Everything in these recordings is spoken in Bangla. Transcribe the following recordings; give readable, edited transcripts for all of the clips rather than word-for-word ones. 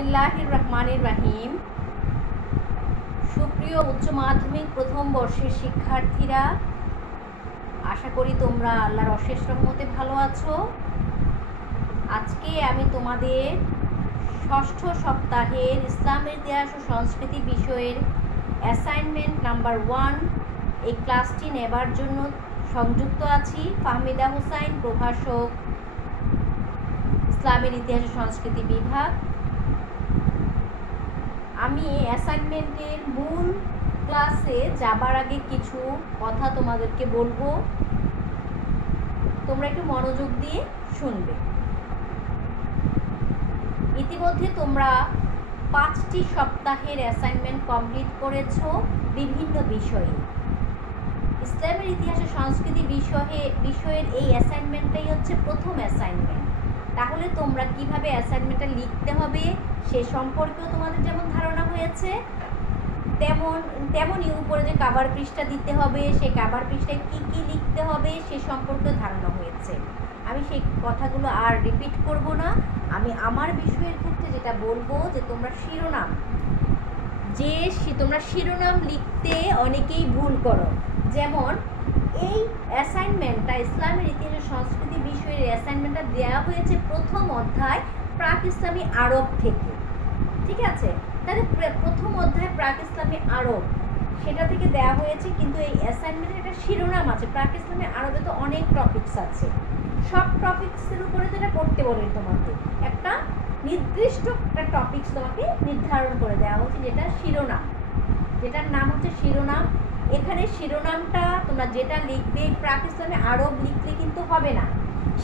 বিসমিল্লাহির রহমানির রহিম। সুপ্রিয় উচ্চ মাধ্যমিক প্রথম বর্ষের শিক্ষার্থীরা, আশা করি তোমরা আল্লাহর অশেষ রহমতে ভালো আছো। আজকে আমি তোমাদের ষষ্ঠ সপ্তাহের ইসলামের ইতিহাস ও সংস্কৃতি বিষয়ের অ্যাসাইনমেন্ট নাম্বার 1 এই ক্লাসটি নেবার জন্য সংযুক্ত আছি। ফাহমিদা হোসাইন, প্রভাষক, ইসলামের ইতিহাস ও সংস্কৃতি বিভাগ। আমি অ্যাসাইনমেন্টের মূল ক্লাসে যাবার আগে কিছু কথা তোমাদেরকে বলবো, তোমরা একটু মনোযোগ দিয়ে শুনবে। ইতিমধ্যে তোমরা 5টি সপ্তাহের অ্যাসাইনমেন্ট কমপ্লিট করেছো বিভিন্ন বিষয়ে। ইসলামের ইতিহাস ও সংস্কৃতি বিষয়ের এই অ্যাসাইনমেন্টটাই হচ্ছে প্রথম অ্যাসাইনমেন্ট। তাহলে তোমরা কিভাবে অ্যাসাইনমেন্টটা লিখতে হবে সে সম্পর্কেও তোমাদের যেমন ধারণা হয়েছে, তেমনই উপরে যে কাভার পৃষ্ঠা দিতে হবে সেই কাভার পৃষ্ঠায় কী কী লিখতে হবে সে সম্পর্কেও ধারণা হয়েছে। আমি সেই কথাগুলো আর রিপিট করব না। আমি আমার বিষয়ের ক্ষেত্রে যেটা বলবো যে তোমরা শিরোনাম লিখতে অনেকেই ভুল করো। যেমন এই অ্যাসাইনমেন্টটা ইসলামের ইতিহাস সংস্কৃতি বিষয়ের অ্যাসাইনমেন্টটা দেওয়া হয়েছে প্রথম অধ্যায় প্রাক ইসলামী আরব থেকে, ঠিক আছে? তাহলে প্রথম অধ্যায় প্রাক ইসলামী আরব সেটা থেকে দেওয়া হয়েছে, কিন্তু এই অ্যাসাইনমেন্টের একটা শিরোনাম আছে। প্রাক ইসলামী আরবে তো অনেক টপিকস আছে, সব টপিক্সের উপরে তো এটা পড়তে বলে তোমাকে একটা নির্দিষ্ট একটা টপিকস তোমাকে নির্ধারণ করে দেওয়া হচ্ছে, যেটা শিরোনাম, যেটার নাম হচ্ছে শিরোনাম। এখানে শিরোনামটা তোমরা যেটা লিখবে প্রাক ইসলামী আরব লিখলে কিন্তু হবে না।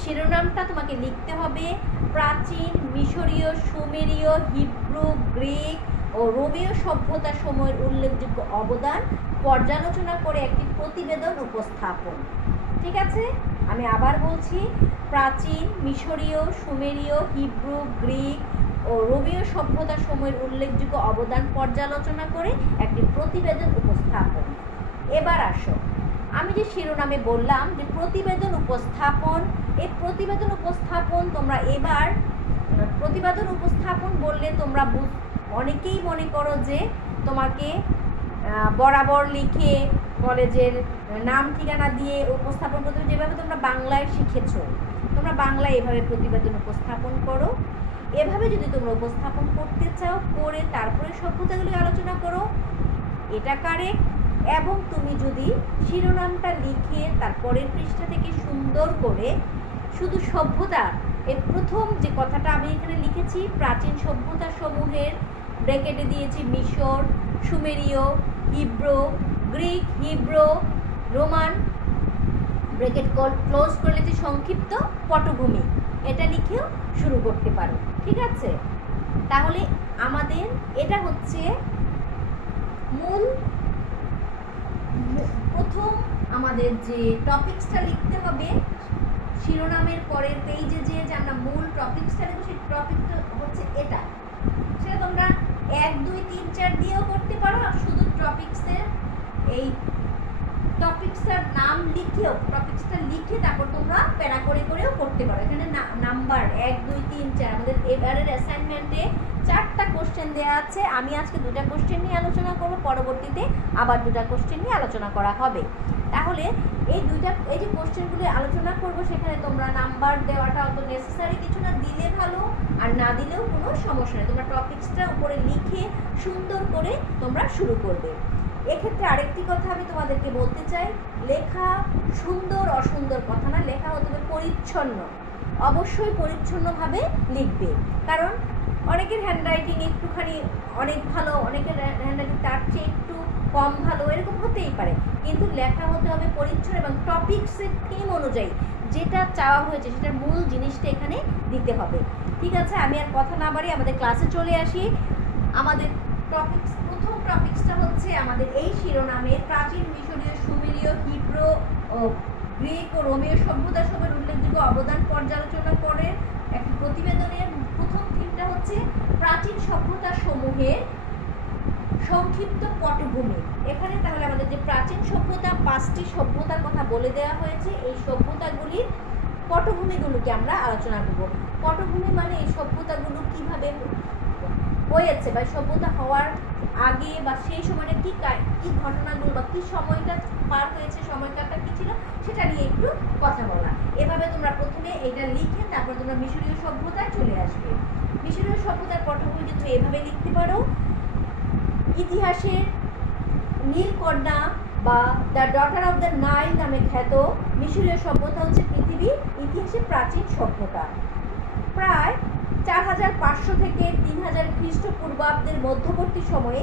শিরোনামটা তোমাকে লিখতে হবে প্রাচীন মিশরীয়, সুমেরীয়, হিব্রু, গ্রিক ও রোমীয় সভ্যতা সময়ের উল্লেখযোগ্য অবদান পর্যালোচনা করে একটি প্রতিবেদন উপস্থাপন। ঠিক আছে, আমি আবার বলছি, প্রাচীন মিশরীয়, সুমেরীয়, হিব্রু, গ্রিক ও রোমীয় সভ্যতা সময়ের উল্লেখযোগ্য অবদান পর্যালোচনা করে একটি প্রতিবেদন উপস্থাপন। এবার আসো, আমি যে শিরোনামে বললাম যে প্রতিবেদন উপস্থাপন, এই প্রতিবেদন উপস্থাপন তোমরা এবার প্রতিবেদন উপস্থাপন বললে তোমরা অনেকেই মনে করো যে তোমাকে বরাবর লিখে কলেজের নাম ঠিকানা দিয়ে উপস্থাপন করতে হবে, যেভাবে তোমরা বাংলায় শিখেছো। তোমরা বাংলায় এভাবে প্রতিবেদন উপস্থাপন করো। এভাবে যদি তোমরা উপস্থাপন করতে চাও, করে তারপরে সভ্যতাগুলি আলোচনা করো, এটা কারেক্ট। এবং তুমি যদি শিরোনামটা লিখে তারপরের পৃষ্ঠা থেকে সুন্দর করে শুধু সভ্যতা, এর প্রথম যে কথাটা আমি এখানে লিখেছি প্রাচীন সভ্যতা সমূহের ব্র্যাকেটে দিয়েছি মিশর, সুমেরীয়, Hebrew, Greek, Hebrew, Roman, bracket close করে লিখেছি সংক্ষিপ্ত পটভূমি, এটা লিখেও শুরু করতে পারো। ঠিক আছে, তাহলে আমাদের এটা হচ্ছে মূল প্রথম আমাদের যে টপিকসটা লিখতে হবে শিরোনামের পরের পেজে যে আমরা মূল টপিকসটা লিখবো, সেই টপিকটা হচ্ছে এটা। সেটা তোমরা 1, 2, 3, 4 দিয়েও করতে পারো, আর শুধু টপিকসের এই টপিকসটার নাম লিখেও টপিকসটা লিখে তারপর তোমরা প্যারা করেও করতে পারো। এখানে নাম্বার 1, 2, 3, 4 আমাদের এবারের অ্যাসাইনমেন্টে 4টা কোশ্চেন দেওয়া আছে। আমি আজকে 2টা কোশ্চেন নিয়ে আলোচনা করব, পরবর্তীতে আবার 2টা কোশ্চেন নিয়ে আলোচনা করা হবে। তাহলে এই যে কোশ্চেনগুলি আলোচনা করব সেখানে তোমরা নাম্বার দেওয়াটা অত নেসেসারি কিছু না, দিলে ভালো আর না দিলেও কোনো সমস্যা নেই। তোমরা টপিকসটা উপরে লিখে সুন্দর করে তোমরা শুরু করবে। এক্ষেত্রে আরেকটি কথা আমি তোমাদেরকে বলতে চাই, লেখা সুন্দর অসুন্দর কথা না, লেখা হতে হবে পরিচ্ছন্ন। অবশ্যই পরিচ্ছন্নভাবে লিখবে, কারণ অনেকের হ্যান্ডরাইটিং একটুখানি অনেক ভালো, অনেকের হ্যান্ডরাইটিং তার চেয়ে একটু কম ভালো, এরকম হতেই পারে, কিন্তু লেখা হতে হবে পরিচ্ছন্ন এবং টপিকসের থিম অনুযায়ী যেটা চাওয়া হয়েছে সেটার মূল জিনিসটা এখানে দিতে হবে। ঠিক আছে, আমি আর কথা না বাড়ি আমাদের ক্লাসে চলে আসি। আমাদের প্রথম টপিকসটা হচ্ছে আমাদের এই শিরোনামে প্রাচীন মিশরীয়, সুমেরীয়, হিব্রু ও গ্রিক ও রোমীয় সভ্যতা সময়ের উল্লেখযোগ্য অবদান পর্যালোচনা করে একটি প্রতিবেদনের প্রথম থিমটা হচ্ছে প্রাচীন সভ্যতা সমূহের সংক্ষিপ্ত পটভূমি। এখানে তাহলে আমাদের যে প্রাচীন সভ্যতা 5টি সভ্যতার কথা বলে দেওয়া হয়েছে, এই সভ্যতাগুলির পটভূমিগুলোকে আমরা আলোচনা করব। পটভূমি মানে এই সভ্যতাগুলো কিভাবে হয়েছে বা সভ্যতা হওয়ার আগে বা সেই সময়টা কি ঘটনাগুলো বা কি সময়টা পার হয়েছে, সময়কালটা কি ছিল সেটা নিয়ে একটু কথা বলা। এভাবে তোমরা প্রথমে এটা লিখে তারপর তোমরা মিশরীয় সভ্যতায় চলে আসবে। মিশরীয় সভ্যতার পটভূমিকে তুমি এভাবে লিখতে পারো, ইতিহাসের নীলকন্যা বা the daughter of the Nile নামে খ্যাত মিশরীয় সভ্যতা হচ্ছে পৃথিবীর ইতিহাসে প্রাচীন সভ্যতা। প্রায় 4500 থেকে 3000 খ্রিস্টপূর্বাব্দের মধ্যবর্তী সময়ে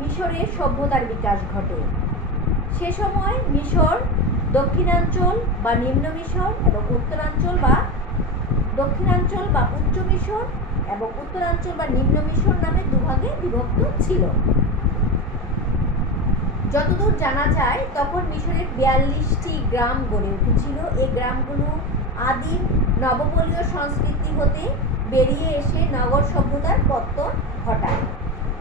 মিশরের সভ্যতার বিকাশ ঘটে। সে সময় মিশর দক্ষিণাঞ্চল বা নিম্ন মিশর এবং উত্তরাঞ্চল বা দক্ষিণাঞ্চল বা উচ্চ মিশর এবং উত্তরাঞ্চল বা নিম্ন মিশর নামে দুভাগে বিভক্ত ছিল। যতদূর জানা যায় তখন মিশরের 42টি গ্রাম গড়ে উঠেছিল। এই গ্রামগুলো আদিম নবপলীয় সংস্কৃতি হতে বেরিয়ে এসে নগর সভ্যতার পত্তন ঘটায়।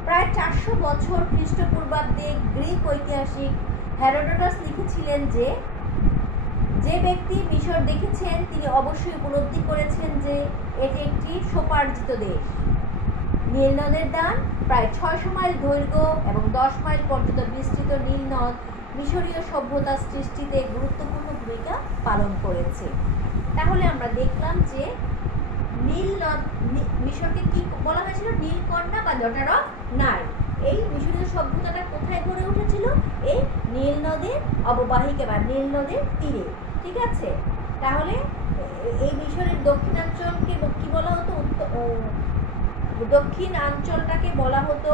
প্রায় 400 বছর খ্রিস্টপূর্বাব্দে গ্রিক ঐতিহাসিক হেরোডোটাস লিখেছিলেন যে ব্যক্তি মিশর দেখেছেন তিনি অবশ্যই উপলব্ধি করেছেন যে এটি একটি স্বোপার্জিত দেশ। নীল নদের দান প্রায় 600 মাইল দৈর্ঘ্য এবং 10 মাইল পর্যন্ত বিস্তৃত নীল নদ মিশরীয় সভ্যতা সৃষ্টিতে গুরুত্বপূর্ণ ভূমিকা পালন করেছে। তাহলে আমরা দেখলাম যে নীল নদ মিশরকে কি বলা হয়েছিল, নীলকন্যা বা ডটার অফ নাইল। এই মিশরীয় সভ্যতাটা কোথায় গড়ে উঠেছিল, এই নীল নদের অববাহিকা বা নীল নদের তীরে। ঠিক আছে, তাহলে এই মিশরের দক্ষিণাঞ্চলকে কি বলা হতো, দক্ষিণাঞ্চলটাকে বলা হতো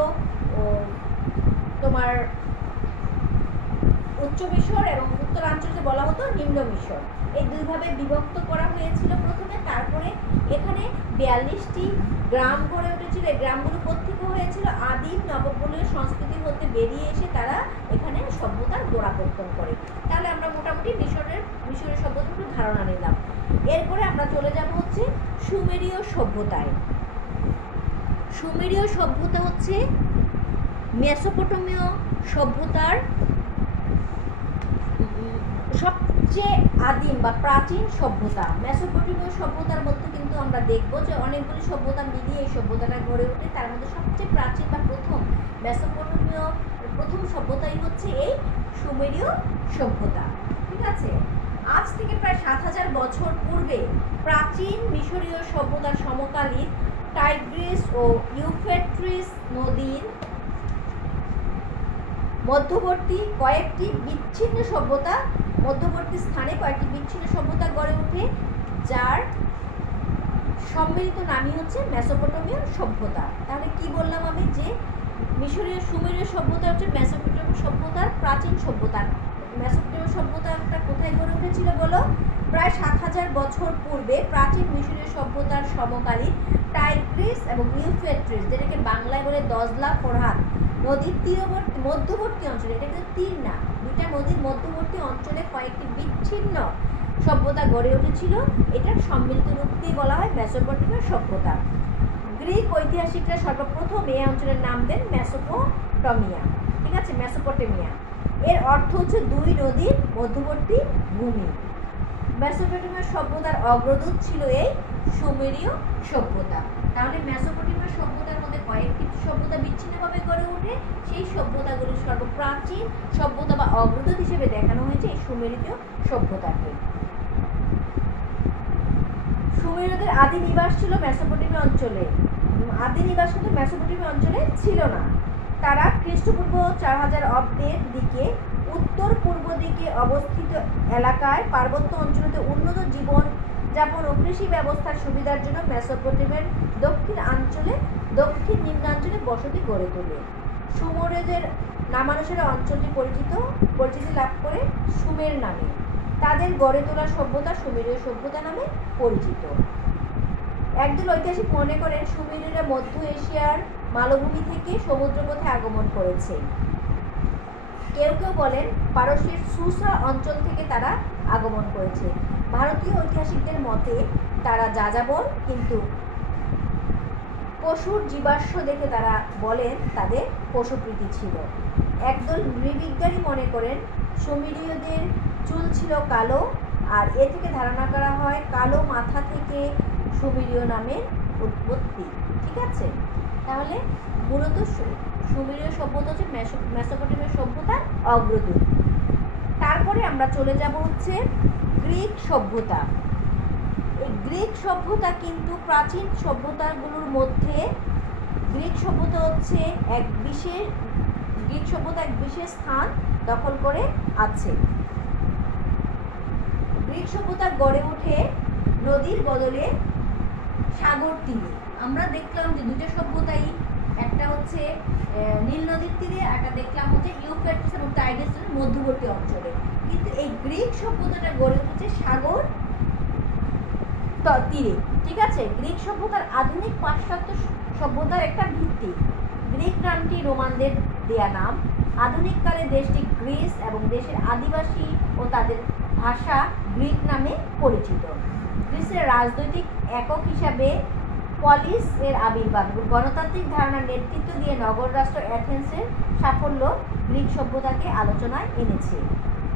তোমার উচ্চ মিশর এবং উত্তরাঞ্চলকে বলা হতো নিম্ন মিশর। এই দুইভাবে বিভক্ত করা হয়েছিল প্রথমে। তারপরে এখানে 42টি গ্রাম গড়ে উঠেছিল। এই গ্রামগুলো কোত্থেকে হয়েছিল, আদিম নবপলীয় সংস্কৃতি হতে বেরিয়ে এসে তারা এখানে সভ্যতার গোড়াপত্তন করে। তাহলে আমরা মোটামুটি মিশরের সভ্যতার একটু ধারণা নিলাম। এরপরে আমরা চলে যাব হচ্ছে সুমেরীয় সভ্যতায়। সুমেরীয় সভ্যতা হচ্ছে মেসোপটেমীয় সভ্যতার সবচেয়ে আদিম বা প্রাচীন সভ্যতা। মেসোপটেমীয় সভ্যতার মধ্যে কিন্তু আমরা দেখব যে অনেকগুলি সভ্যতা মিলিয়ে এই সভ্যতাটা গড়ে ওঠে। তার মধ্যে সবচেয়ে প্রাচীন বা মেসোপটেমীয় প্রথম সভ্যতাই হচ্ছে এই সুমেরীয় সভ্যতা। ঠিক আছে, আজ থেকে প্রায় 7000 বছর পূর্বে প্রাচীন মিশরীয় সভ্যতার সমকালীন টাইগ্রিস ও ইউফ্রেটিস নদীর মধ্যবর্তী কয়েকটি বিচ্ছিন্ন সভ্যতা গড়ে ওঠে, যার সম্মিলিত নামই হচ্ছে মেসোপটেমীয় সভ্যতা। তাহলে কি বললাম আমি, যে সুমেরীয় সভ্যতা হচ্ছে মেসোপটেমীয় সভ্যতার প্রাচীন সভ্যতা। মেসোপটেমীয় সভ্যতাটা কোথায় গড়ে উঠেছিল বলো, প্রায় 7000 বছর পূর্বে প্রাচীন মিশরীয় সভ্যতার সমকালীন টাইগ্রিস এবং ইউফ্রেটিস, যেটাকে বাংলায় বলে দজলা ফোরহাত নদীর মধ্যবর্তী অঞ্চলে, এটা কিন্তু তীর না, দুইটা নদীর মধ্যবর্তী অঞ্চলে কয়েকটি বিচ্ছিন্ন সভ্যতা গড়ে উঠেছিল। এটার সম্মিলিত রূপ দিয়ে বলা হয় মেসোপটেমীয় সভ্যতা। গ্রিক ঐতিহাসিকরা সর্বপ্রথম এই অঞ্চলের নাম দেন মেসোপটেমিয়া। ঠিক আছে, মেসোপটেমিয়া এর অর্থ হচ্ছে দুই নদীর মধ্যবর্তী ভূমি। মেসোপটেমীয় সভ্যতার অগ্রদূত ছিল এই সুমেরীয় সভ্যতা। তাহলে মেসোপটেমীয় সভ্যতার মধ্যে কয়েকটি সভ্যতা বিচ্ছিন্নভাবে গড়ে ওঠে। সেই সভ্যতাগুলির সর্বপ্রাচীন সভ্যতা বা অগ্রদূত হিসেবে দেখানো হয়েছে এই সুমেরীয় সভ্যতাকে। সুমেরীয়দের আদি নিবাস ছিল মেসোপটেমীয় অঞ্চলে। আদি নিবাস কিন্তু মেসোপটেমীয় অঞ্চলে ছিল না। তারা খ্রিস্টপূর্ব 4000 অব্দের দিকে উত্তর পূর্ব দিকে অবস্থিত এলাকায় পার্বত্য অঞ্চলতে উন্নত জীবন যাপন ও কৃষি ব্যবস্থার সুবিধার জন্য মেসোপটেমিয়ার দক্ষিণ নিম্নাঞ্চলে বসতি গড়ে তোলে। সুমেরীয়দের নামানুসারে অঞ্চলটি পরিচিতি লাভ করে সুমের নামে। তাদের গড়ে তোলা সভ্যতা সুমেরীয় সভ্যতা নামে পরিচিত। একদল ঐতিহাসিক মনে করেন সুমেরীয়রা মধ্য এশিয়ার মালভূমি থেকে সমুদ্রপথে আগমন করেছে। কেউ কেউ বলেন পারস্যের সুসা অঞ্চল থেকে তারা আগমন করেছে। ভারতীয় ঐতিহাসিকদের মতে তারা যাযাবর, কিন্তু পশুর জীবাশ্ম দেখে তারা বলেন তাদের পশুপ্রীতি ছিল। একদল নৃবিজ্ঞানী মনে করেন সুমেরীয়দের চুল ছিল কালো, আর এ থেকে ধারণা করা হয় কালো মাথা থেকে সুমেরীয় নামের উৎপত্তি। ঠিক আছে, তাহলে মূলত সুমেরীয় সভ্যতা হচ্ছে মেসোপটেমিয় সভ্যতার অগ্রদূত। তারপরে আমরা চলে যাব হচ্ছে গ্রিক সভ্যতা। এই গ্রিক সভ্যতা কিন্তু প্রাচীন সভ্যতাগুলোর মধ্যে গ্রিক সভ্যতা হচ্ছে এক বিশেষ স্থান দখল করে আছে। গ্রিক সভ্যতা গড়ে ওঠে নদীর বদলে সাগর তীরে। আমরা দেখলাম যে দুটো সভ্যতাই, একটা হচ্ছে নীল নদীর তীরে, একটা দেখলাম হচ্ছে ইউফ্রেটিস এবং টাইগ্রিসের মধ্যবর্তী অঞ্চলে। কিন্তু এই গ্রিক সভ্যতাটা গড়ে উঠেছে সাগর তীরে। ঠিক আছে, গ্রিক সভ্যতার আধুনিক পাশ্চাত্য সভ্যতার একটা ভিত্তি। গ্রিক নামটি রোমানদের দেয়া নাম। আধুনিককালে দেশটি গ্রিস এবং দেশের আদিবাসী ও তাদের ভাষা গ্রিক নামে পরিচিত। গ্রিসের রাজনৈতিক একক হিসাবে পলিস এর আবির্ভাব এবং গণতান্ত্রিক ধারণার নেতৃত্ব দিয়ে নগর রাষ্ট্র অ্যাথেন্সের সাফল্য গ্রিক সভ্যতাকে আলোচনায় এনেছে।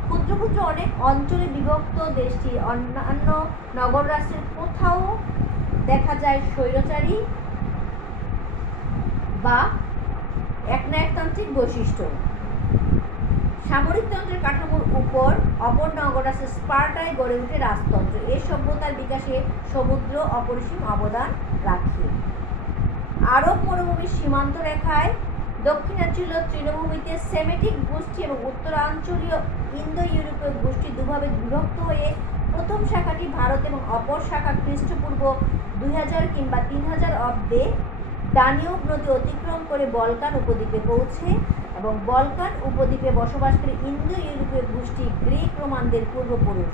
ক্ষুদ্র ক্ষুদ্র অনেক অঞ্চলে বিভক্ত দেশটির অন্যান্য নগর রাষ্ট্রের কোথাও দেখা যায় স্বৈরচারী বা একনায়কতান্ত্রিক বৈশিষ্ট্য। সামরিকতন্ত্রের কাঠামোর উপর অপর নগর রাষ্ট্র স্পার্টায় গড়ে ওঠে রাজতন্ত্র। এই সভ্যতার বিকাশে সমুদ্র অপরিসীম অবদান রাখে। আরব মরুভূমির সীমান্ত রেখায় দক্ষিণাঞ্চলীয় তৃণভূমিতে সেমেটিক গোষ্ঠী এবং উত্তরাঞ্চলীয় ইন্দো ইউরোপীয় গোষ্ঠী দুভাবে বিভক্ত হয়ে প্রথম শাখাটি ভারত এবং অপর শাখা খ্রিস্টপূর্ব 2000 কিংবা 3000 অব্দে দানিউব নদী অতিক্রম করে বলকান উপদ্বীপে পৌঁছে এবং বলকান উপদ্বীপে বসবাসকারী ইন্দো ইউরোপীয় গোষ্ঠী গ্রিক রোমানদের পূর্বপুরুষ।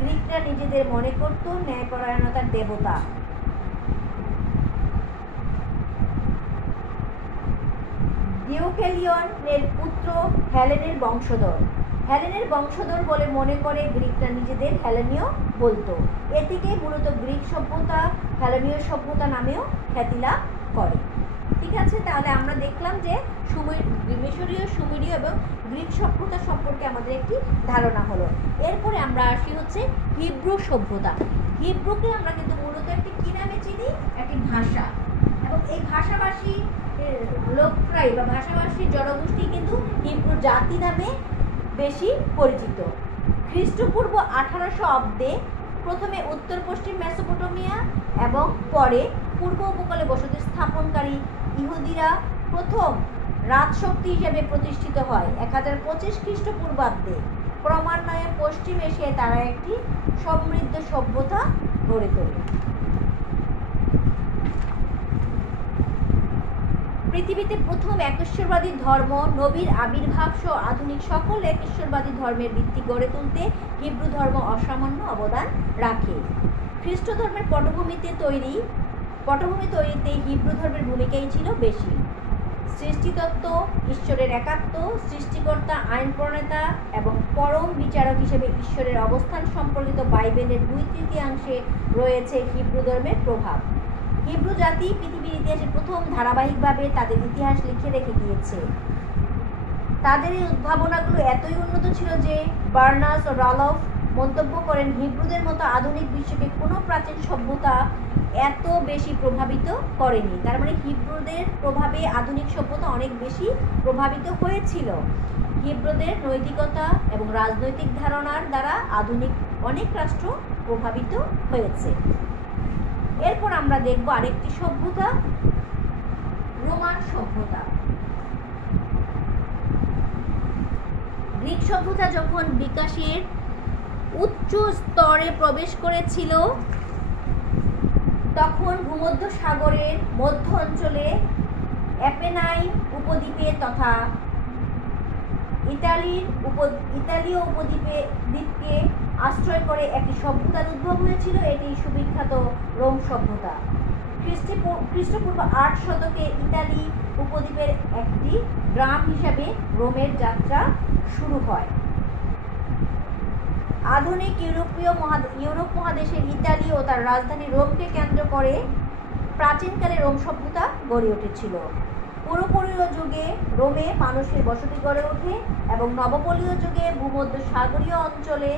গ্রিকরা নিজেদের মনে করত ন্যায়পরায়ণতার দেবতা। ডিওকেলিয়নের পুত্র হেলেনের বংশধর। হেলেনের বংশধর বলে মনে করে গ্রিকরা নিজেদের হেলেনীয় বলতো। এ থেকে মূলত গ্রিক সভ্যতা হেলেনীয় সভ্যতা নামেও খ্যাতি লাভ করে। ঠিক আছে, তাহলে আমরা দেখলাম যে মিশরীয়, সুমেরীয় এবং গ্রিক সভ্যতা সম্পর্কে আমাদের একটি ধারণা হলো। এরপরে আমরা আসি হচ্ছে হিব্রু সভ্যতা। হিব্রুকে আমরা কিন্তু মূলত একটি কি নামে চিনি? একটি ভাষা। এবং এই ভাষাভাষী লোকরাই বা ভাষাভাষী জনগোষ্ঠী কিন্তু হিব্রু জাতি নামে বেশি পরিচিত। খ্রিস্টপূর্ব 1800 অব্দে প্রথমে উত্তর পশ্চিম মেসোপটেমিয়া এবং পরে পূর্ব উপকূলে বসতি স্থাপনকারী ইহুদিরা প্রথম রাজশক্তি হিসেবে প্রতিষ্ঠিত হয় 1025 খ্রিস্টপূর্বাব্দে। ক্রমান্বয়ে পশ্চিম এশিয়ায় তারা একটি সমৃদ্ধ সভ্যতা গড়ে তোলে। পৃথিবীতে প্রথম একেশ্বরবাদী ধর্ম নবীর আবির্ভাব সহ আধুনিক সকল একেশ্বরবাদী ধর্মের ভিত্তি গড়ে তুলতে হিব্রু ধর্ম অসামান্য অবদান রাখে। খ্রিস্ট ধর্মের পটভূমি তৈরিতে হিব্রু ধর্মের ভূমিকাই ছিল বেশি। সৃষ্টিতত্ত্ব, ঈশ্বরের একাত্ম, সৃষ্টিকর্তা, আইন প্রণেতা এবং পরম বিচারক হিসেবে ঈশ্বরের অবস্থান সম্পর্কিত বাইবেলের 2/3 রয়েছে হিব্রু ধর্মের প্রভাব। হিব্রু জাতি পৃথিবীর ইতিহাসে প্রথম ধারাবাহিকভাবে তাদের ইতিহাস লিখে রেখে গিয়েছে। তাদের এই উদ্ভাবনাগুলো এতই উন্নত ছিল যে বার্নাস ও রালফ মন্তব্য করেন, হিব্রুদের মতো আধুনিক বিশ্বকে কোনো প্রাচীন সভ্যতা এত বেশি প্রভাবিত করেনি। তার মানে হিব্রুদের প্রভাবে আধুনিক সভ্যতা অনেক বেশি প্রভাবিত হয়েছিল। হিব্রুদের নৈতিকতা এবং রাজনৈতিক ধারণার দ্বারা আধুনিক অনেক রাষ্ট্র প্রভাবিত হয়েছে। এরপর আমরা দেখব আরেকটি সভ্যতা, রোমান সভ্যতা। গ্রিক সভ্যতা যখন বিকাশের উচ্চ স্তরে প্রবেশ করেছিল তখন ভূমধ্য সাগরের মধ্য অঞ্চলে অ্যাপেনাইন উপদ্বীপে তথা ইতালীয় দ্বীপকে আশ্রয় করে একটি সভ্যতার উদ্ভব হয়েছিল। এটি সুবিখ্যাত রোম সভ্যতা। খ্রিস্টপূর্ব 8 শতকে ইতালি উপদ্বীপের একটি গ্রাম হিসাবে রোমের যাত্রা শুরু হয়। আধুনিক ইউরোপ মহাদেশের ইতালি ও তার রাজধানী রোমকে কেন্দ্র করে প্রাচীনকালে রোম সভ্যতা গড়ে উঠেছিল। পূর্বপরীয় যুগে রোমে মানুষের বসতি গড়ে ওঠে এবং নবপলীয় যুগে ভূমধ্য সাগরীয় অঞ্চলে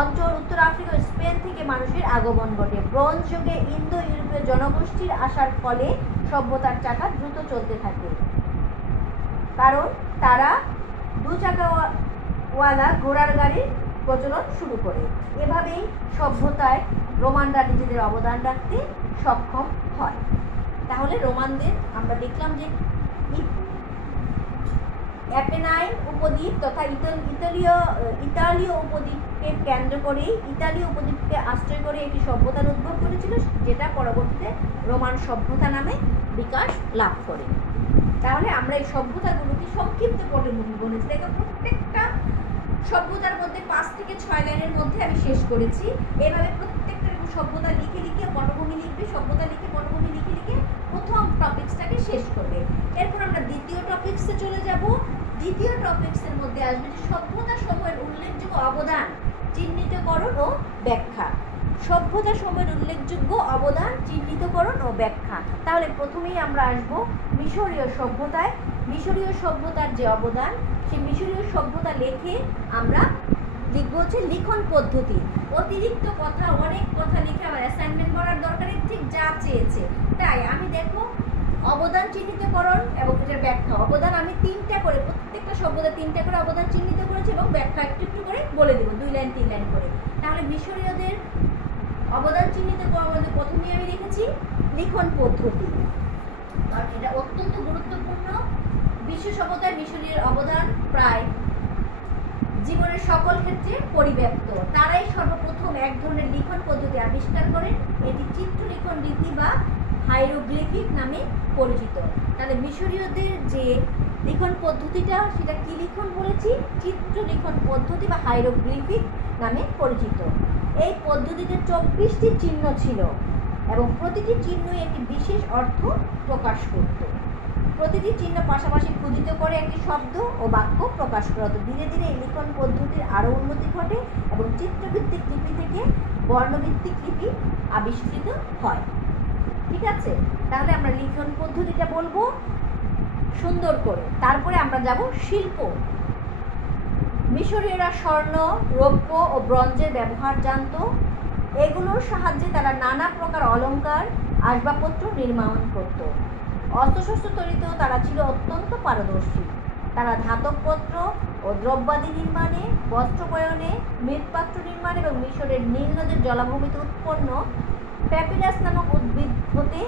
অঞ্চল উত্তর আফ্রিকা ও স্পেন থেকে মানুষের আগমন ঘটে। ব্রোঞ্জ যুগে ইন্দো ইউরোপীয় জনগোষ্ঠীর আসার ফলে সভ্যতার চাকা দ্রুত চলতে থাকে, কারণ তারা 2 চাকাওয়ালা ঘোড়ার গাড়ির প্রচলন শুরু করে। এভাবেই সভ্যতায় রোমানরা নিজেদের অবদান রাখতে সক্ষম হয়। তাহলে রোমানদের আমরা দেখলাম যে অ্যাপেনাইন উপদ্বীপ তথা ইতালীয় উপদ্বীপকে কেন্দ্র করে, ইতালীয় উপদ্বীপকে আশ্রয় করে একটি সভ্যতার উদ্ভব করেছিল, যেটা পরবর্তীতে রোমান সভ্যতা নামে বিকাশ লাভ করে। তাহলে আমরা এই সভ্যতাগুলোকে সংক্ষিপ্ত পটভূমি বলেছি। দেখো প্রত্যেকটা সভ্যতার মধ্যে 5 থেকে 6 লাইনের মধ্যে আমি শেষ করেছি। এভাবে প্রত্যেকটা সভ্যতা লিখে লিখে পটভূমি লিখবে, সভ্যতা লিখে পটভূমি লিখে লিখে প্রথম টপিকসটাকে শেষ করবে। এরপর আমরা দ্বিতীয় টপিকসে চলে যাব। দ্বিতীয় টপিকসের মধ্যে আসবে যে সভ্যতা সময়ের উল্লেখযোগ্য অবদান চিহ্নিতকরণ ও ব্যাখ্যা। সভ্যতা সময়ের উল্লেখযোগ্য অবদান চিহ্নিতকরণ ও ব্যাখ্যা। তাহলে প্রথমেই আমরা আসবো মিশরীয় সভ্যতায়। মিশরীয় সভ্যতার যে অবদান, সেই মিশরীয় সভ্যতা লেখে আমরা লিখবো হচ্ছে লিখন পদ্ধতি। অতিরিক্ত কথা, অনেক কথা লিখে আমার অ্যাসাইনমেন্ট করার দরকারে ঠিক যা চেয়েছে তাই। আমি দেখো অবদান চিহ্নিতকরণ এবং এটার ব্যাখ্যা। অবদান আমি 3টা করে, প্রত্যেকটা সভ্যতা 3টা করে অবদান চিহ্নিত করেছি এবং ব্যাখ্যা একটু একটু করে বলে দেবো, 2 লাইন 3 লাইন করে। তাহলে মিশরীয়দের অবদান চিহ্নিত করার মধ্যে প্রথমেই আমি লিখেছি লিখন পদ্ধতি, কারণ এটা অত্যন্ত গুরুত্বপূর্ণ। বিশ্ব সভ্যতায় মিশরীয় অবদান প্রায় জীবনের সকল ক্ষেত্রে পরিব্যাপ্ত। তারাই সর্বপ্রথম এক ধরনের লিখন পদ্ধতি আবিষ্কার করেন, এটি চিত্রলিখন রীতি বা হাইরোগ্লিফিক নামে পরিচিত। তাহলে মিশরীয়দের যে লিখন পদ্ধতিটা, সেটা কি লিখন বলেছি? চিত্রলিখন পদ্ধতি বা হাইরোগ্লিফিক নামে পরিচিত। এই পদ্ধতিতে 24টি চিহ্ন ছিল এবং প্রতিটি চিহ্নই একটি বিশেষ অর্থ প্রকাশ করত। প্রতিটি চিহ্ন পাশাপাশি খোদিত করে একটি শব্দ ও বাক্য প্রকাশ করা হতো। ধীরে ধীরে এই লিখন পদ্ধতির আরও উন্নতি ঘটে এবং চিত্রভিত্তিক লিপি থেকে বর্ণভিত্তিক লিপি আবিষ্কৃত হয়। ঠিক আছে, তাহলে আমরা লিখন পদ্ধতিটা বলবো সুন্দর করে। তারপরে আমরা যাব শিল্প। মিশরীয়রা স্বর্ণ, রৌপ্য ও ব্রোঞ্জের ব্যবহার জানত। এগুলোর সাহায্যে তারা নানা প্রকার অলংকার, আসবাবপত্র নির্মাণ করত। অস্ত্রশস্ত্র তৈরিতেও তারা ছিল অত্যন্ত পারদর্শী। তারা ধাতবপত্র ও দ্রব্যাদি নির্মাণে, বস্ত্র বয়নে, মৃৎপাত্র নির্মাণে এবং মিশরের নীল নদের জলাভূমিতে উৎপন্ন প্যাপিরাস নামক উদ্ভিদ হতে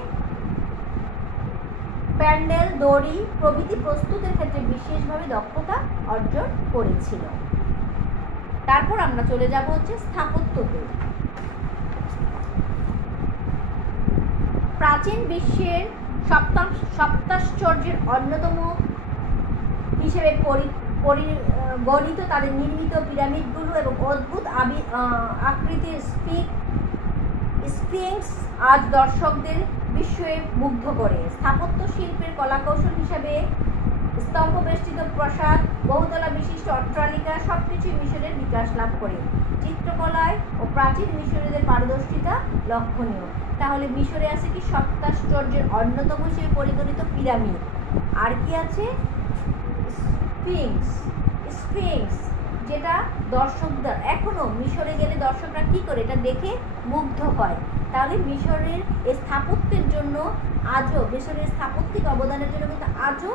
প্যান্ডেল, দড়ি প্রভৃতি প্রস্তুতের ক্ষেত্রে বিশেষভাবে দক্ষতা অর্জন করেছিল। তারপর আমরা চলে যাব হচ্ছে স্থাপত্যতে। প্রাচীন বিশ্বের সপ্তাশ্চর্যের অন্যতম হিসেবে গণিত তাদের নির্মিত পিরামিডগুলো এবং অদ্ভুত আকৃতির স্ফিংক্স আজ দর্শকদের বিস্ময়ে মুগ্ধ করে। স্থাপত্য শিল্পের কলাকৌশল হিসাবে স্তম্ভ বেষ্টিত প্রাসাদ, বহুতলা বিশিষ্ট অট্টালিকা সবকিছুই মিশরের বিকাশ লাভ করে। চিত্রকলায় ও প্রাচীন মিশরীয়দের পারদর্শিতা লক্ষণীয়। তাহলে মিশরে আছে কি? সপ্তাশ্চর্যের অন্যতম হিসেবে পরিগণিত পিরামিড। আর কি আছে? স্ফিংক্স, যেটা দর্শকদের এখনো মিশরে গেলে দর্শকরা কি করে এটা দেখে মুগ্ধ হয়। তাহলে মিশরের এই স্থাপত্যের জন্য আজও, মিশরের স্থাপত্যিক অবদানের জন্য কিন্তু আজও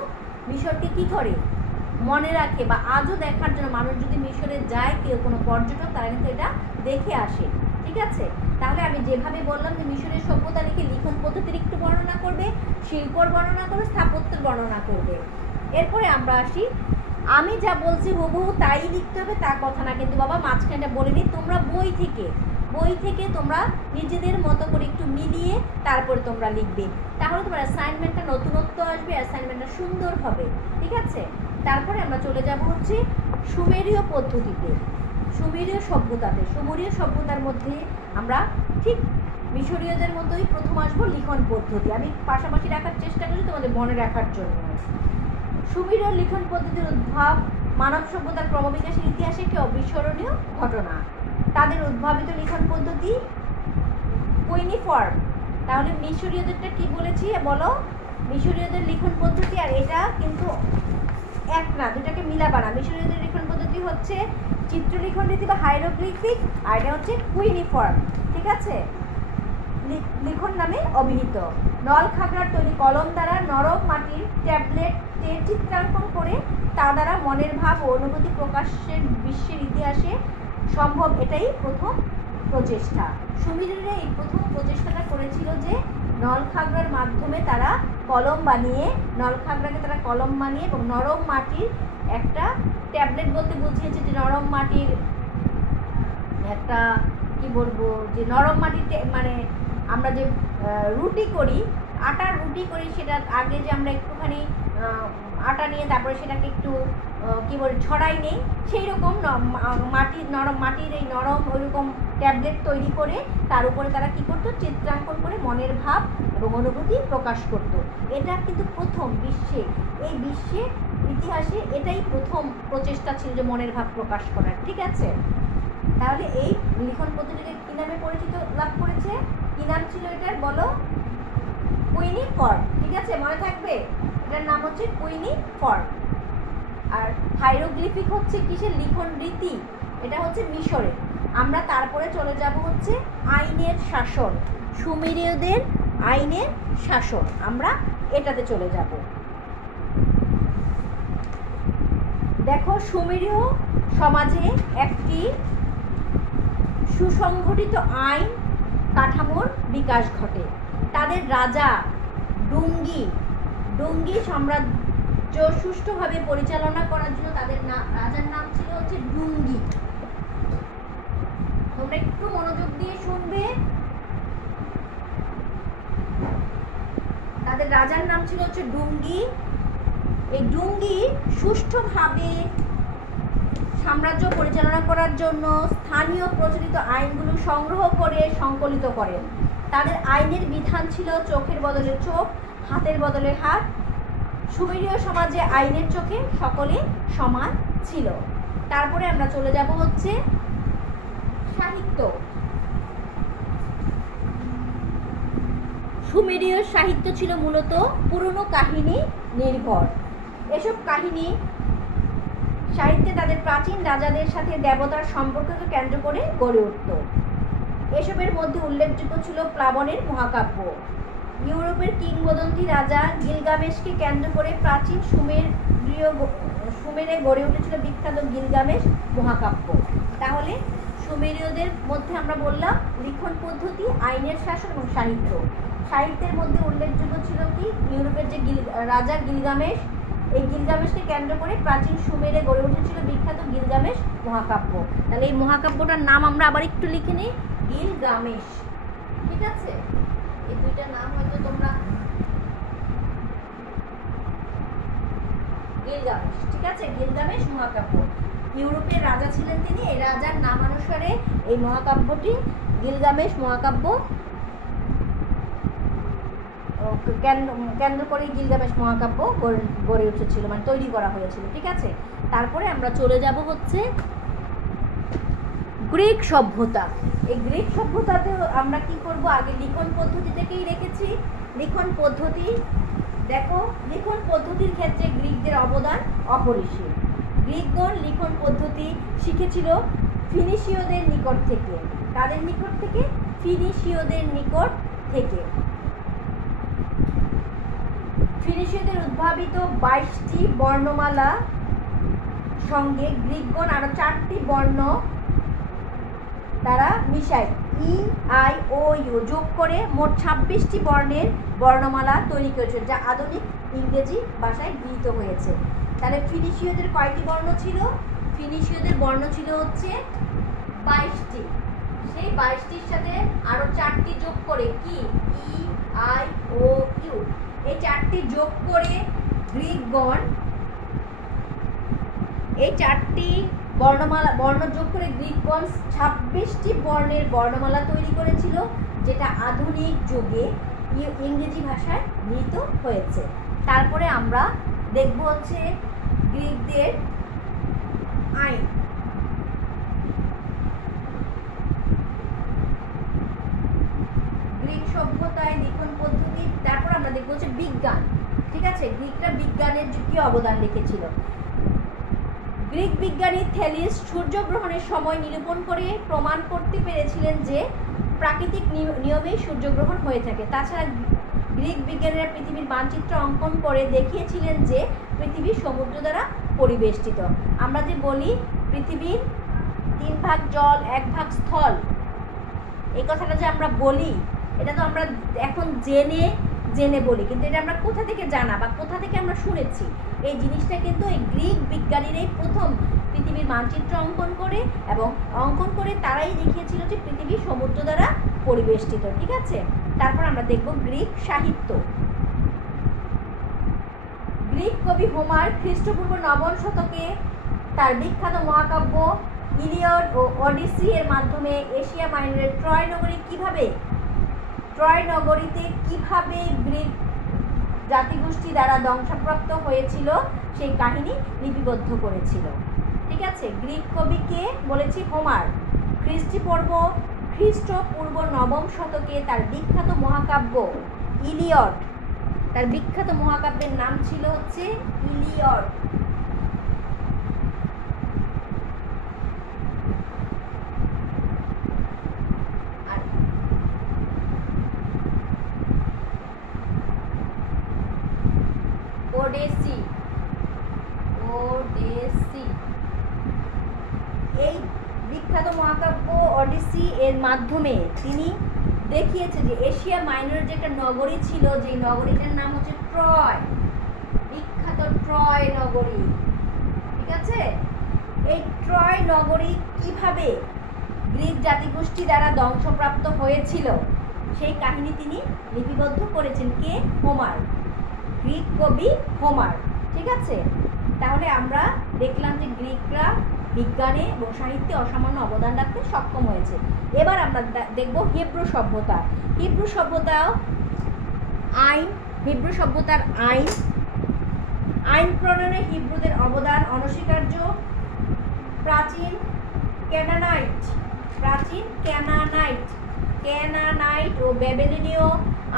মিশরকে কি করে মনে রাখে, বা আজও দেখার জন্য মানুষ যদি মিশরে যায়, কেউ কোনো পর্যটক, তারা কিন্তু এটা দেখে আসে। ঠিক আছে, তাহলে আমি যেভাবে বললাম যে মিশরের সভ্যতা লিখে লিখন পদ্ধতির একটু বর্ণনা করবে, শিল্পর বর্ণনা করবে, স্থাপত্যের বর্ণনা করবে। এরপরে আমরা আসি, আমি যা বলছি হুবহু তাই লিখতে হবে তা কথা না, কিন্তু বাবা মাঝখানটা বলে নিই, তোমরা বই থেকে তোমরা নিজেদের মতো করে একটু মিলিয়ে তারপরে তোমরা লিখবে। তাহলে তোমার অ্যাসাইনমেন্টটা নতুনত্ব আসবে, অ্যাসাইনমেন্টটা সুন্দর হবে। ঠিক আছে, তারপরে আমরা চলে যাব হচ্ছে সুমেরীয় পদ্ধতিতে, সুমেরীয় সভ্যতাতে। সুমেরীয় সভ্যতার মধ্যে আমরা ঠিক মিশরীয়দের মতোই প্রথম আসবো লিখন পদ্ধতি। আমি পাশাপাশি রাখার চেষ্টা করি তোমাদের মনে রাখার জন্য। সুমেরীয় লিখন পদ্ধতির উদ্ভব মানব সভ্যতার ক্রমবিকাশের ইতিহাসে একটি অবিস্মরণীয় ঘটনা। তাদের উদ্ভাবিত লিখন পদ্ধতি কুইনিফর্ম। তাহলে মিশরীয়দেরটা কি বলেছি বলো? মিশরীয়দের লিখন পদ্ধতি, আর এটা কিন্তু এক না, দুটাকে মিলাবা না। মিশরীয়দের লিখন পদ্ধতি হচ্ছে চিত্রলিখন রীতি বা হাইরোগ্লিফিক, আর এটা হচ্ছে কুইনিফর্ম। ঠিক আছে, লিখন নামে অভিহিত। নল খাগড়ার তৈরি কলম দ্বারা নরম মাটির ট্যাবলেটে চিত্রাঙ্কন করে তা দ্বারা মনের ভাব ও অনুভূতি প্রকাশের বিশ্বের ইতিহাসে সম্ভব, এটাই প্রথম প্রচেষ্টা। সুমিরীরা এই প্রথম প্রচেষ্টাটা করেছিল যে নল খাগড়ার মাধ্যমে তারা কলম বানিয়ে, নল খাগড়াকে তারা কলম বানিয়ে এবং নরম মাটির একটা ট্যাবলেট বলতে বুঝিয়েছে যে নরম মাটির একটা কি বলবো, যে নরম মাটিতে মানে আমরা যে রুটি করি, আটার রুটি করি, সেটা আগে যে আমরা একটুখানি আটা নিয়ে তারপরে সেটাকে একটু কি বলে ছড়াই নেই, সেই রকম মাটির এই নরম ওইরকম ট্যাবলেট তৈরি করে তার উপরে তারা কি করতো, চিত্রাঙ্কন করে মনের ভাব এবং অনুভূতি প্রকাশ করত। এটা কিন্তু প্রথম বিশ্বে, এই বিশ্বে ইতিহাসে এটাই প্রথম প্রচেষ্টা ছিল যে মনের ভাব প্রকাশ করার। ঠিক আছে, তাহলে এই লিখন পদ্ধতিটা কি নামে পরিচিত লাভ করেছে? কি নাম ছিল এটার বলো? কুইনিফর্ম। ঠিক আছে, মনে থাকবে, এটার নাম হচ্ছে কুইনিফর্ম। আর হাইরোগ্লিফিক হচ্ছে কিসের লিখন রীতি, এটা হচ্ছে মিশরের। আমরা তারপরে চলে যাব হচ্ছে আইনের শাসন, সুমেরীয়দের আইনের শাসন, আমরা এটাতে চলে যাব। দেখো, সুমেরীয় সমাজে একটি সুসংগঠিত আইন কাঠামোর বিকাশ ঘটে। তাদের রাজা ডুঙ্গি সাম্রাজ্য সুষ্ঠুভাবে পরিচালনা করার জন্য তাদের রাজার নাম ছিল হচ্ছে ডুঙ্গি। তোমরা একটু মনোযোগ দিয়ে শুনবে। তাদের রাজার নাম ছিল হচ্ছে ডুঙ্গি। এই ডুঙ্গি সুষ্ঠুভাবে সাম্রাজ্য পরিচালনা করার জন্য স্থানীয় প্রচলিত আইনগুলো সংগ্রহ করে সংকলিত করেন। তাদের আইনের বিধান ছিল চোখের বদলে চোখ, হাতের বদলে হাত। সুমেরীয় সমাজে আইনের চোখে সকলে সমান ছিল। তারপরে আমরা চলে যাব হচ্ছে সাহিত্য। সুমেরীয় সাহিত্য ছিল মূলত পুরনো কাহিনী নির্ভর। এসব কাহিনী সাহিত্যে তাদের প্রাচীন রাজাদের সাথে দেবতার সম্পর্ককে কেন্দ্র করে গড়ে উঠত। এসবের মধ্যে উল্লেখযোগ্য ছিল প্লাবনের মহাকাব্য। ইউরোপের কিংবদন্তি রাজা গিলগামেশকে কেন্দ্র করে প্রাচীন সুমেরে গড়ে উঠেছিল বিখ্যাত গিলগামেশ মহাকাব্য। তাহলে সুমেরীয়দের মধ্যে আমরা বললাম লিখন পদ্ধতি, আইনের শাসন এবং সাহিত্য। সাহিত্যের মধ্যে উল্লেখযোগ্য ছিল কি, ইউরোপের যে রাজা গিলগামেশ, এই গিলগামেশকে কেন্দ্র করে প্রাচীন সুমেরে গড়ে উঠেছিল বিখ্যাত গিলগামেশ মহাকাব্য। তাহলে এই মহাকাব্যটার নাম আমরা আবার একটু লিখে নিই, গিলগামেশ। ঠিক আছে, এই দুইটা নাম হয়তো তোমরা গিলগামেশ। ঠিক আছে, গিলগামেশ মহাকাব্য। ইউরোপের রাজা ছিলেন তিনি, এই রাজার নামানুসারে এই মহাকাব্যটি গিলগামেশ মহাকাব্য কেন্দ্র করে গিলগামেশ মহাকাব্য গড়ে উঠেছিল, মানে তৈরি করা হয়েছিল। ঠিক আছে, তারপরে আমরা চলে যাব হচ্ছে গ্রিক সভ্যতা। এই গ্রিক সভ্যতাতে আমরা কি করব, আগে লিখন পদ্ধতিটাকেই রেখেছি। লিখন পদ্ধতি দেখো, লিখন পদ্ধতির ক্ষেত্রে গ্রিকদের অবদান অপরিসীম। গ্রিকগণ লিখন পদ্ধতি শিখেছিল ফিনিশীয়দের নিকট থেকে। তাদের নিকট থেকে? ফিনিশীয়দের নিকট থেকে। ফিনিশীয়দের উদ্ভাবিত 22টি বর্ণমালা সঙ্গে গ্রিকগণ আরো 4টি বর্ণ তারা মিশায় ই, আই, ও, ইউ যোগ করে মোট 26টি বর্ণের বর্ণমালা তৈরি করেছে, যা আধুনিক ইংরেজি ভাষায় গৃহীত হয়েছে। তাহলে ফিনিশীয়দের কয়টি বর্ণ ছিল? ফিনিশীয়দের বর্ণ ছিল হচ্ছে 22টি। সেই 22টির সাথে আরো 4টি যোগ করে কি, ই, আই, ও, ইউ, এই 4টি যোগ করে গ্রিকগণ এই 4টি বর্ণ যোগ করে গ্রিকগণ 26টি বর্ণের বর্ণমালা তৈরি করেছিল, যেটা আধুনিক যুগে ইংরেজি ভাষায় গৃহীত হয়েছে। তারপরে আমরা দেখব হচ্ছে গ্রিকদের আইন। গ্রিক সভ্যতায় লিখন পদ্ধতি। তারপর আমরা দেখবো হচ্ছে বিজ্ঞান। ঠিক আছে, গ্রিকরা বিজ্ঞানের কি অবদান রেখেছিল। গ্রিক বিজ্ঞানী থেলিস সূর্যগ্রহণের সময় নিরূপণ করে প্রমাণ করতে পেরেছিলেন যে প্রাকৃতিক নিয়মেই সূর্যগ্রহণ হয়ে থাকে। তাছাড়া গ্রিক বিজ্ঞানীরা পৃথিবীর মানচিত্র অঙ্কন করে দেখিয়েছিলেন যে পৃথিবী সমুদ্র দ্বারা পরিবেষ্টিত। আমরা যে বলি পৃথিবীর 3 ভাগ জল 1 ভাগ স্থল, এই কথাটা যে আমরা বলি এটা তো আমরা এখন জেনে বলি, কিন্তু এটা আমরা কোথা থেকে জানা বা কোথা থেকে আমরা শুনেছি? এই জিনিসটা কিন্তু এই গ্রিক বিজ্ঞানীরাই প্রথম পৃথিবীর মানচিত্র অঙ্কন করে এবং অঙ্কন করে তারাই দেখিয়েছিল যে পৃথিবী সমুদ্র দ্বারা পরিবেষ্টিত। ঠিক আছে, তারপর আমরা দেখব গ্রিক সাহিত্য। গ্রিক কবি হোমার খ্রিস্টপূর্ব 9ম শতকে তার বিখ্যাত মহাকাব্য ইলিয়ড ও অডিসি এর মাধ্যমে এশিয়া মাইনরের ট্রয় নগরীতে কিভাবে গ্রিক জাতিগোষ্ঠী দ্বারা ধ্বংসপ্রাপ্ত হয়েছিল সেই কাহিনী লিপিবদ্ধ করেছিল। ঠিক আছে, গ্রিক কবিকে বলেছি হোমার। খ্রিস্টপূর্ব 9ম শতকে তার বিখ্যাত মহাকাব্য ইলিয়ড, তার বিখ্যাত মহাকাব্যের নাম ছিল হচ্ছে ইলিয়ড। ওডেসি এই বিখ্যাত মহাকাব্য অডিসি এর মাধ্যমে তিনি দেখিয়েছে যে এশিয়া মাইনরের যে একটা নগরী ছিল, যে নগরীটার নাম হচ্ছে ট্রয়, বিখ্যাত ট্রয় নগরী। ঠিক আছে, এই ট্রয় নগরী কিভাবে গ্রিক জাতিগোষ্ঠী দ্বারা ধ্বংসপ্রাপ্ত হয়েছিল সেই কাহিনী তিনি লিপিবদ্ধ করেছেন। কে? হোমার, গ্রিক কবি হোমার। ঠিক আছে, তাহলে আমরা দেখলাম যে গ্রিকরা বিজ্ঞানে এবং সাহিত্যে অসামান্য অবদান রাখতে সক্ষম হয়েছে। এবার আমরা দেখব হিব্রু সভ্যতা। হিব্রু সভ্যতার আইন প্রণয়নে হিব্রুদের অবদান অনস্বীকার্য। প্রাচীন ক্যানানাইট ও ব্যাবিলনীয়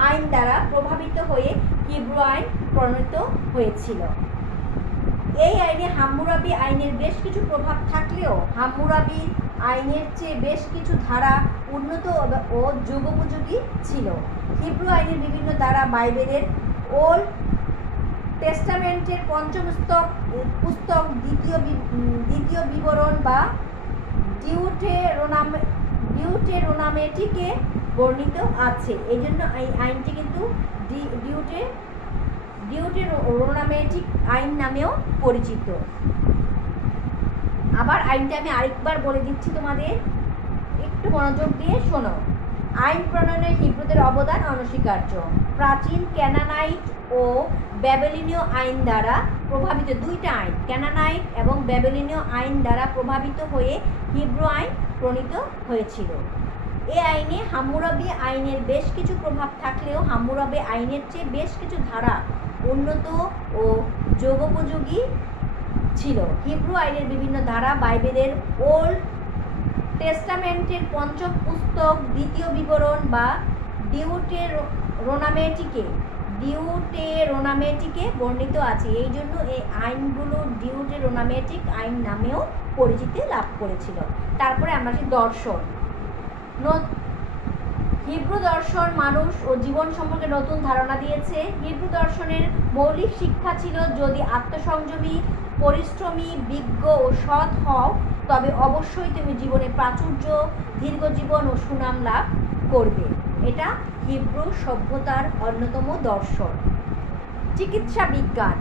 আইন দ্বারা প্রভাবিত হয়ে হিব্রু আইন প্রণীত হয়েছিল। এই আইনে হাম্মুরাবি আইনের বেশ কিছু প্রভাব থাকলেও হাম্মুরাবি আইনের চেয়ে বেশ কিছু ধারা উন্নত ও যুগোপযোগী ছিল। হিব্রু আইনের বিভিন্ন ধারা বাইবেলের ওল্ড টেস্টামেন্টের 5ম পুস্তক দ্বিতীয় বিবরণ বা ডিউটেরোনামেটিকে বর্ণিত আছে। এই জন্য এই আইনটি কিন্তু ডিউটেরোনামেটিক আইন নামেও পরিচিত। আবার আইনটা আমি আরেকবার বলে দিচ্ছি, তোমাদের একটু মনোযোগ দিয়ে শোনো। আইন প্রণয়নে হিব্রুদের অবদান অনস্বীকার্য। প্রাচীন ক্যানানাইট ও ব্যাবিলনীয় আইন দ্বারা প্রভাবিত, দুইটা আইন ক্যানানাইট এবং ব্যাবিলনীয় আইন দ্বারা প্রভাবিত হয়ে হিব্রু আইন প্রণীত হয়েছিল। এ আইনে হাম্মুরাবি আইনের বেশ কিছু প্রভাব থাকলেও হাম্মুরাবি আইনের চেয়ে বেশ কিছু ধারা উন্নত ও যোগোপযোগী ছিল। হিব্রু আইনের বিভিন্ন ধারা বাইবেলের ওল্ড টেস্টামেন্টের 5ম পুস্তক দ্বিতীয় বিবরণ বা ডিউটেরোনামেটিকে বর্ণিত আছে। এই জন্য এই আইনগুলো ডিউটেরোনামেটিক আইন নামেও পরিচিতি লাভ করেছিল। তারপরে আমরা আসি দর্শন। হিব্রু দর্শন মানুষ ও জীবন সম্পর্কে নতুন ধারণা দিয়েছে। হিব্রু দর্শনের মৌলিক শিক্ষা ছিল, যদি আত্মসংযমী, পরিশ্রমী, বিজ্ঞ ও সৎ হও তবে অবশ্যই তুমি জীবনে প্রাচুর্য, দীর্ঘ জীবন ও সুনাম লাভ করবে। এটা হিব্রু সভ্যতার অন্যতম দর্শন। চিকিৎসা বিজ্ঞান।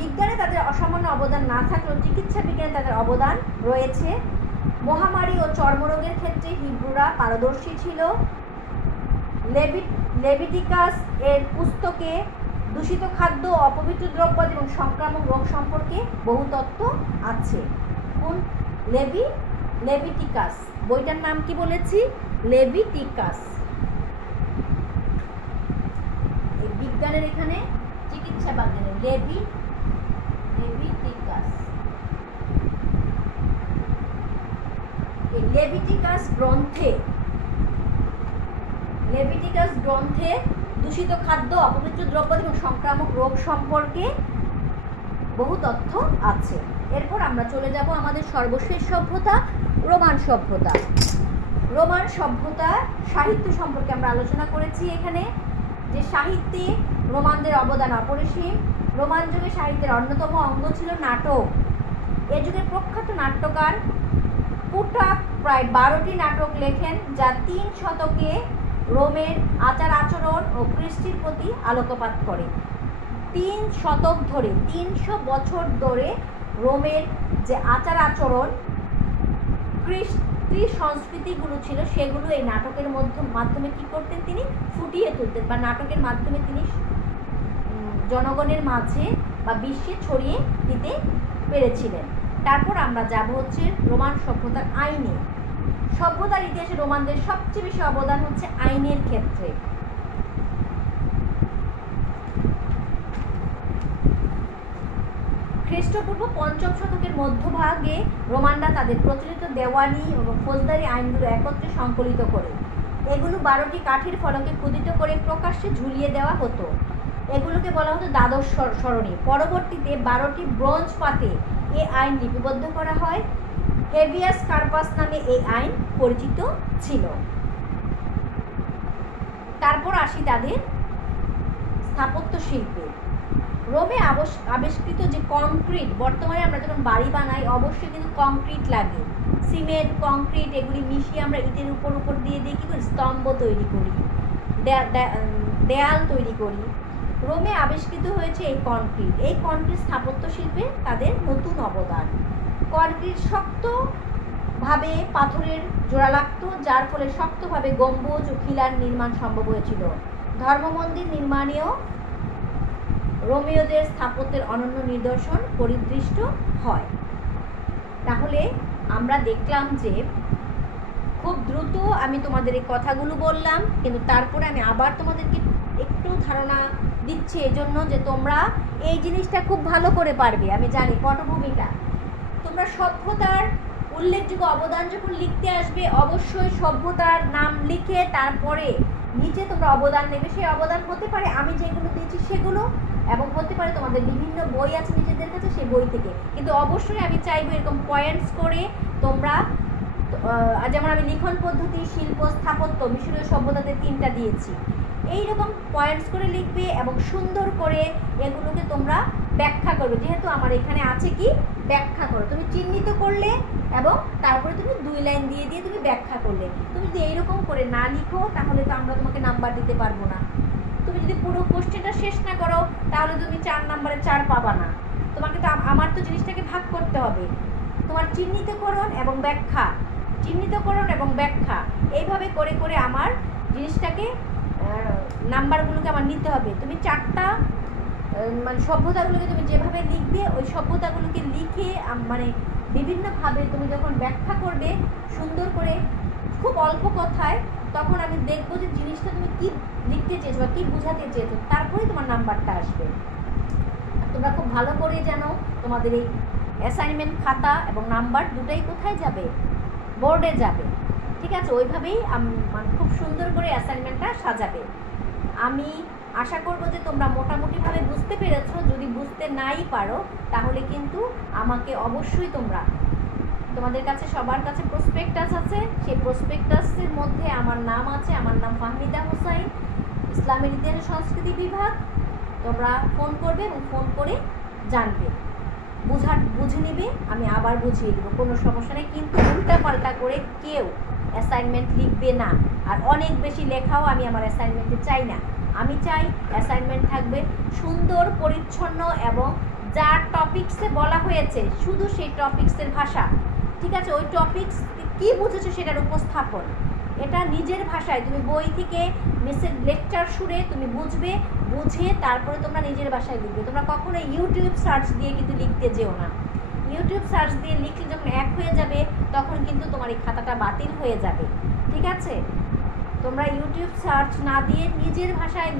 বিজ্ঞানে তাদের অসামান্য অবদান না থাকলেও চিকিৎসা বিজ্ঞানে তাদের অবদান রয়েছে। মহামারী ও চর্মরোগের ক্ষেত্রে হিব্রুরা পারদর্শী ছিল। লেভিটিকাস এর পুস্তকে দূষিত খাদ্য, অপবিত্র দ্রব্য এবং সংক্রামক রোগ সম্পর্কে বহু তথ্য আছে। কোন? লেভিটিকাস, বইটার নাম কি বলেছি? লেভিটিকাস। এই বিজ্ঞানের এখানে চিকিৎসা বিজ্ঞানের লেভিটিকাস। লেভিটিকাস গ্রন্থে দূষিত খাদ্য, অপবিত্র দ্রব্য এবং সংক্রামক রোগ সম্পর্কে বহু তথ্য আছে। এরপর আমরা চলে যাব আমাদের সর্বশেষ সভ্যতা, রোমান সভ্যতা। রোমান সভ্যতা সাহিত্য সম্পর্কে আমরা আলোচনা করেছি এখানে, যে সাহিত্যে রোমানদের অবদান অপরিসীম। রোমান যুগে সাহিত্যের অন্যতম অঙ্গ ছিল নাটক। এ যুগের প্রখ্যাত নাট্যকার পুটাক প্রায় 12টি নাটক লেখেন, যা 3 শতকে রোমের আচার আচরণ ও কৃষ্টির প্রতি আলোকপাত করে। 3 শতক ধরে, 300 বছর ধরে রোমের যে আচার আচরণ, কৃষ্টি সংস্কৃতিগুলো ছিল, সেগুলো এই নাটকের মাধ্যমে কি করতেন, তিনি ফুটিয়ে তুলতেন, বা নাটকের মাধ্যমে তিনি জনগণের মাঝে বা বিশ্বে ছড়িয়ে দিতে পেরেছিলেন। তারপর আমরা যাব হচ্ছে রোমান সভ্যতার আইনে। সভ্যতার ইতিহাসে রোমানদের সবচেয়ে বেশি অবদান হচ্ছে আইনের ক্ষেত্রে। খ্রিস্টপূর্ব 5ম শতকের মধ্যভাগে রোমানরা তাদের প্রচলিত দেওয়ানি এবং ফৌজদারি আইনগুলো একত্রে সংকলিত করে এগুলো 12টি কাঠের ফলকে খোদিত করে প্রকাশ্যে ঝুলিয়ে দেওয়া হতো। এগুলোকে বলা হতো দ্বাদশ সরণি। পরবর্তীতে 12টি ব্রোঞ্জ পাতে এই আইন লিপিবদ্ধ করা হয়। হেভিয়াস কার্পাস নামে এই আইন পরিচিত ছিল। তারপর আসি তাদের স্থাপত্য শিল্পে। রোমে আবিষ্কৃত যে কংক্রিট, বর্তমানে আমরা যখন বাড়ি বানাই অবশ্যই কিন্তু কংক্রিট লাগে, সিমেন্ট কংক্রিট এগুলি মিশিয়ে আমরা ইটের উপর দিয়ে দিয়ে কী করি, স্তম্ভ তৈরি করি, দেয়াল তৈরি করি। রোমে আবিষ্কৃত হয়েছে এই কংক্রিট। এই কংক্রিট স্থাপত্য শিল্পে তাদের নতুন অবদান। কংক্রিট শক্তভাবে পাথরের জোড়া লাগতো, যার ফলে শক্তভাবে গম্বুজ ও খিলান নির্মাণ সম্ভব হয়েছিল। ধর্মমন্দির নির্মাণেও রোমীয়দের স্থাপত্যের অনন্য নিদর্শন পরিদৃষ্ট হয়। তাহলে আমরা দেখলাম যে খুব দ্রুত আমি তোমাদের এই কথাগুলো বললাম, কিন্তু তারপরে আমি আবার তোমাদেরকে একটু ধারণা দিচ্ছি এজন্য যে তোমরা এই জিনিসটা খুব ভালো করে পারবে। আমি জানি পটভূমিটা তোমরা সভ্যতার উল্লেখযোগ্য অবদান যখন লিখতে আসবে অবশ্যই সভ্যতার নাম লিখে তারপরে নিচে তোমরা অবদান নেবে। সেই অবদান হতে পারে আমি যেগুলো দিয়েছি সেগুলো, এবং হতে পারে তোমাদের বিভিন্ন বই আছে নিজেদের কাছে, সেই বই থেকে। কিন্তু অবশ্যই আমি চাইবো এরকম পয়েন্টস করে তোমরা, যেমন আমি লিখন পদ্ধতি, শিল্প, স্থাপত্য, মিশরীয় সভ্যতাতে 3টা দিয়েছি, এইরকম পয়েন্টস করে লিখবে এবং সুন্দর করে এগুলোকে তোমরা ব্যাখ্যা করবে। যেহেতু আমার এখানে আছে কি ব্যাখ্যা করো, তুমি চিহ্নিত করলে এবং তারপরে তুমি 2 লাইন দিয়ে দিয়ে তুমি ব্যাখ্যা করলে। তুমি যদি এইরকম করে না লিখো তাহলে তো আমরা তোমাকে নাম্বার দিতে পারবো না। তুমি যদি পুরো কোশ্চেনটা শেষ না করো তাহলে তুমি 4 নম্বরে 4 পাবা না। তোমাকে তো আমার তো জিনিসটাকে ভাগ করতে হবে। তোমার চিহ্নিতকরণ এবং ব্যাখ্যা, চিহ্নিতকরণ এবং ব্যাখ্যা, এইভাবে করে করে আমার জিনিসটাকে নাম্বারগুলোকে আমার নিতে হবে। তুমি 4টা মানে সভ্যতাগুলোকে তুমি যেভাবে লিখবে ওই সভ্যতাগুলোকে লিখে মানে বিভিন্নভাবে তুমি যখন ব্যাখ্যা করবে সুন্দর করে খুব অল্প কথায়, তখন আমি দেখবো যে জিনিসটা তুমি কি লিখতে চেয়েছো বা কী বোঝাতে চেয়েছো, তারপরেই তোমার নাম্বারটা আসবে। তোমরা খুব ভালো করে জানো তোমাদের এই অ্যাসাইনমেন্ট খাতা এবং নাম্বার দুটাই কোথায় যাবে, বোর্ডে যাবে। ঠিক আছে, ওইভাবেই মানে খুব সুন্দর করে অ্যাসাইনমেন্টটা সাজাবে। আমি আশা করব যে তোমরা মোটামুটিভাবে বুঝতে পেরেছো। যদি বুঝতে নাই পারো তাহলে কিন্তু আমাকে অবশ্যই তোমাদের কাছে সবার কাছে প্রসপেক্টাস আছে, সেই প্রসপেক্টাসের মধ্যে আমার নাম আছে, আমার নাম ফাহমিদা হোসাইন, ইসলামের ইতিহাস সংস্কৃতি বিভাগ। তোমরা ফোন করবে এবং ফোন করে জানবে, বুঝে নিবে, আমি আবার বুঝিয়ে দেবো, কোনো সমস্যা নেই। কিন্তু উল্টাপাল্টা করে কেউ অ্যাসাইনমেন্ট লিখবে না, আর অনেক বেশি লেখাও আমি আমার অ্যাসাইনমেন্টে চাই না। আমি চাই অ্যাসাইনমেন্ট থাকবে সুন্দর, পরিচ্ছন্ন এবং যা টপিক্সে বলা হয়েছে শুধু সেই টপিক্সের ভাষা। ঠিক আছে, ওই টপিক্স কী বুঝেছো সেটার উপস্থাপন, এটা নিজের ভাষায় তুমি বই থেকে মিসের লেকচার শুনে তুমি বুঝবে, বুঝে তারপরে তোমরা নিজের ভাষায় লিখবে। তোমরা কখনো ইউটিউব সার্চ দিয়ে কিন্তু লিখতে যেও না। ইউটিউব সার্চ দিয়ে লিখলে যখন এক হয়ে যাবে তখন কিন্তু তোমার এই খাতাটা বাতিল হয়ে যাবে। ঠিক আছে, তোমরা ইউটিউব সার্চ না দিয়ে নিজের ভাষায়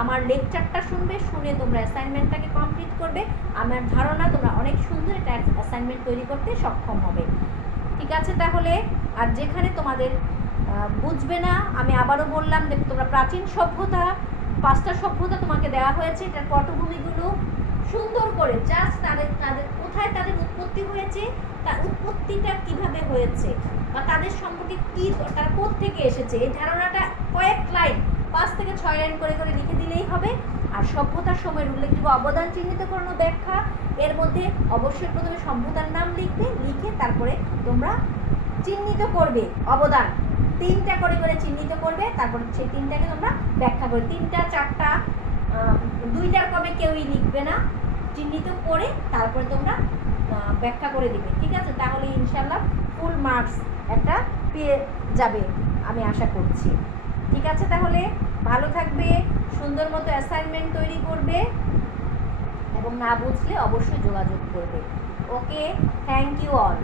আমার লেকচারটা শুনবে, শুনে তোমরা অ্যাসাইনমেন্টটাকে কমপ্লিট করবে। আমার ধারণা তোমরা অনেক সুন্দর একটা অ্যাসাইনমেন্ট তৈরি করতে সক্ষম হবে। ঠিক আছে, তাহলে আর যেখানে তোমাদের বুঝবে না, আমি আবারও বললাম যে তোমরা প্রাচীন সভ্যতা 5টা সভ্যতা তোমাকে দেওয়া হয়েছে, এটার পটভূমিগুলো সুন্দর করে জাস্ট তাদের তাদের কোথায় তাদের উৎপত্তি হয়েছে, তার উৎপত্তিটা কিভাবে হয়েছে বা তাদের সম্পর্কে কি, তারা কোত্থেকে এসেছে, এই ধারণাটা কয়েক লাইন 5 থেকে 6 লাইন করে করে লিখে দিলেই হবে। আর সভ্যতার সময়ের উল্লেখযোগ্য অবদান চিহ্নিতকরণ ও ব্যাখ্যা, এর মধ্যে অবশ্যই প্রথমে সভ্যতার নাম লিখবে, লিখে তারপরে তোমরা চিহ্নিত করবে অবদান, 3টা করে করে চিহ্নিত করবে, তারপর সেই 3টাকে তোমরা ব্যাখ্যা করবে। 3টা 4টা 2টার কমে কেউই লিখবে না, চিহ্নিত করে তারপরে তোমরা ব্যাখ্যা করে দিবে, ঠিক আছে? তাহলে ইনশাল্লাহ ফুল মার্কস একটা পেয়ে যাবে আমি আশা করছি, ঠিক আছে? তাহলে ভালো থাকবে, সুন্দর মতো অ্যাসাইনমেন্ট তৈরি করবে এবং না বুঝলে অবশ্যই যোগাযোগ করবে। ওকে, থ্যাংক ইউ অল।